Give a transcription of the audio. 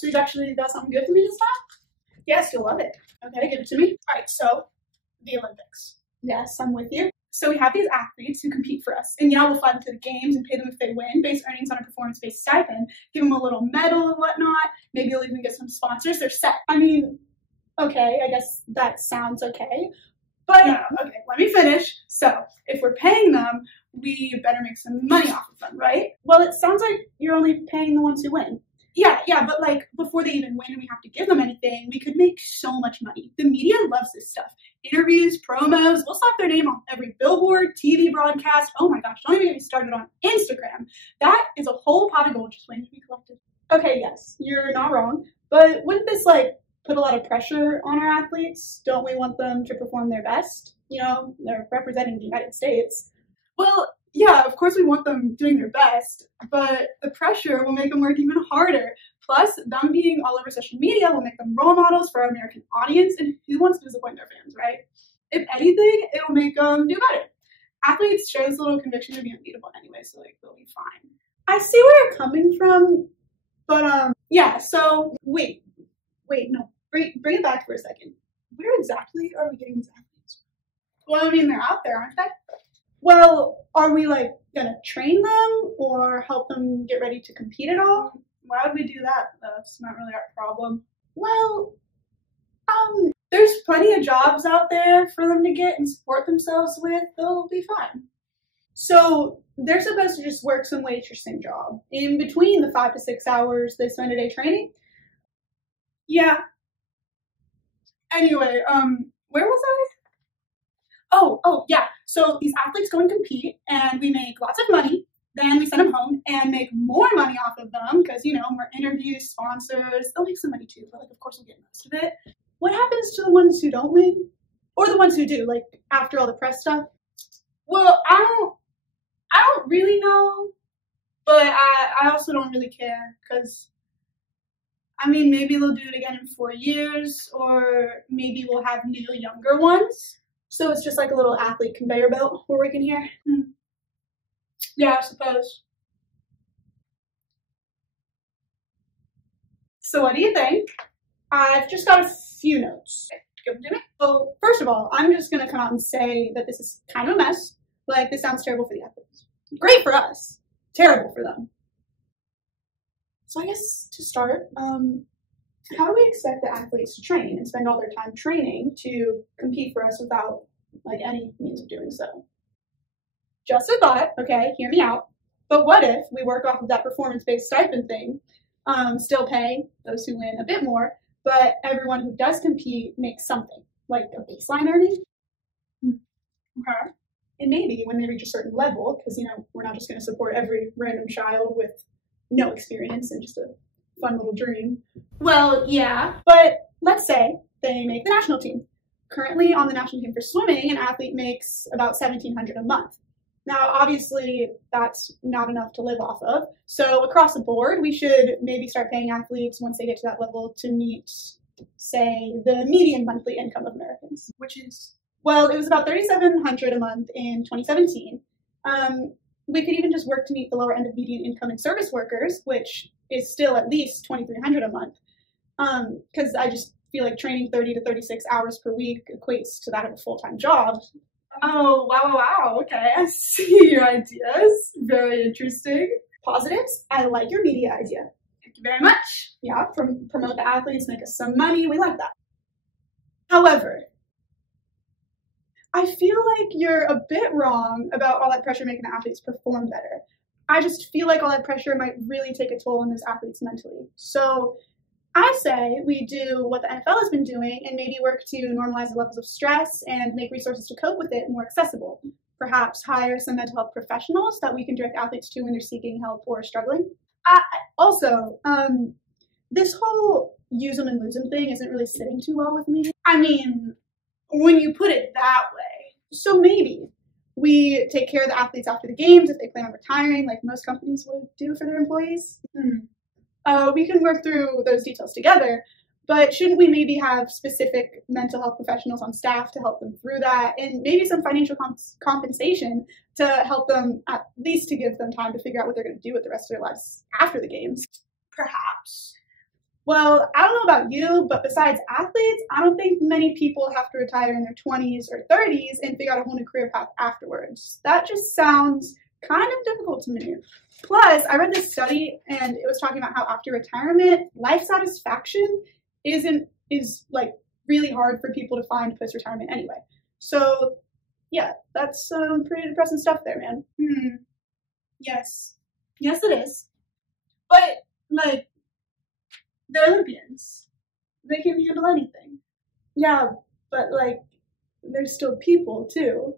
so you've actually got something good for me this time? Yes, you'll love it. Okay, give it to me. All right, so the Olympics. Yes, I'm with you. So we have these athletes who compete for us, and yeah, we'll fly them to the games and pay them if they win, base earnings on a performance-based stipend, give them a little medal and whatnot. Maybe you'll even get some sponsors. They're set. I mean, okay, I guess that sounds okay. But okay, let me finish. So if we're paying them, we better make some money off of them, right? Well, it sounds like you're only paying the ones who win. Yeah, but like before they even win and we have to give them anything, we could make so much money. The media loves this stuff. Interviews, promos, we'll slap their name on every billboard, TV broadcast. Oh my gosh, don't even get me started on Instagram. That is a whole pot of gold just waiting to be collected. Okay, yes, you're not wrong, but wouldn't this like put a lot of pressure on our athletes? Don't we want them to perform their best? You know, they're representing the United States. Well, yeah, of course we want them doing their best, but the pressure will make them work even harder. Plus, them being all over social media will make them role models for our American audience, and who wants to disappoint their fans, right? If anything, it'll make them do better. Athletes show this little conviction to be unbeatable anyway, so like they'll be fine. I see where you're coming from, but yeah, so wait, no, bring it back for a second. Where exactly are we getting these athletes? Well, I mean, they're out there, aren't they? Well, are we like gonna train them or help them get ready to compete at all? Why would we do that? That's not really our problem. Well, there's plenty of jobs out there for them to get and support themselves with. They'll be fine. So they're supposed to just work some waitressing job in between the 5 to 6 hours they spend a day training. Yeah. Anyway, where was I? Oh, yeah. So these athletes go and compete, and we make lots of money. Then we send them home and make more money off of them because, you know, more interviews, sponsors. They'll make some money too, but like, of course, we'll get most of it. What happens to the ones who don't win? Or the ones who do, like after all the press stuff? Well, I don't really know, but I also don't really care because, I mean, maybe they'll do it again in 4 years, or maybe we'll have new, younger ones. So it's just like a little athlete conveyor belt we're working here. Yeah, I suppose. So what do you think? I've just got a few notes. Give them to me. So first of all, I'm just going to come out and say that this is kind of a mess. Like, this sounds terrible for the athletes. Great for us. Terrible for them. So I guess to start, how do we expect the athletes to train and spend all their time training to compete for us without like any means of doing so? Just a thought, okay, hear me out. But what if we work off of that performance-based stipend thing, still pay those who win a bit more, but everyone who does compete makes something, like a baseline earning? Okay. And maybe when they reach a certain level, because, you know, we're not just going to support every random child with no experience and just a fun little dream. Well, yeah, but let's say they make the national team. Currently on the national team for swimming, an athlete makes about $1,700 a month. Now, obviously, that's not enough to live off of. So across the board, we should maybe start paying athletes once they get to that level to meet, say, the median monthly income of Americans, which is, well, it was about $3,700 a month in 2017. We could even just work to meet the lower end of median income in service workers, which is still at least $2,300 a month. Because I just feel like training 30 to 36 hours per week equates to that of a full-time job. Oh, wow, okay, I see your ideas. Very interesting. Positives, I like your media idea. Thank you very much. Yeah, promote the athletes, make us some money, we like that. However, I feel like you're a bit wrong about all that pressure making the athletes perform better. I just feel like all that pressure might really take a toll on those athletes mentally. So I say we do what the NFL has been doing and maybe work to normalize the levels of stress and make resources to cope with it more accessible. Perhaps hire some mental health professionals that we can direct athletes to when they're seeking help or struggling. Also, this whole use them and lose them thing isn't really sitting too well with me. I mean, when you put it that way. So maybe we take care of the athletes after the games if they plan on retiring, like most companies would do for their employees. We can work through those details together, but shouldn't we maybe have specific mental health professionals on staff to help them through that, and maybe some financial compensation to help them, at least to give them time to figure out what they're going to do with the rest of their lives after the games? Perhaps. Well, I don't know about you, but besides athletes, I don't think many people have to retire in their 20s or 30s and figure out a whole new career path afterwards. That just sounds kind of difficult to me. Plus, I read this study and it was talking about how after retirement, life satisfaction is like really hard for people to find post-retirement anyway. So yeah, that's some pretty depressing stuff there, man. Yes. Yes, it is. But, like, they're Olympians. They can handle anything. Yeah, but, like, they're still people, too.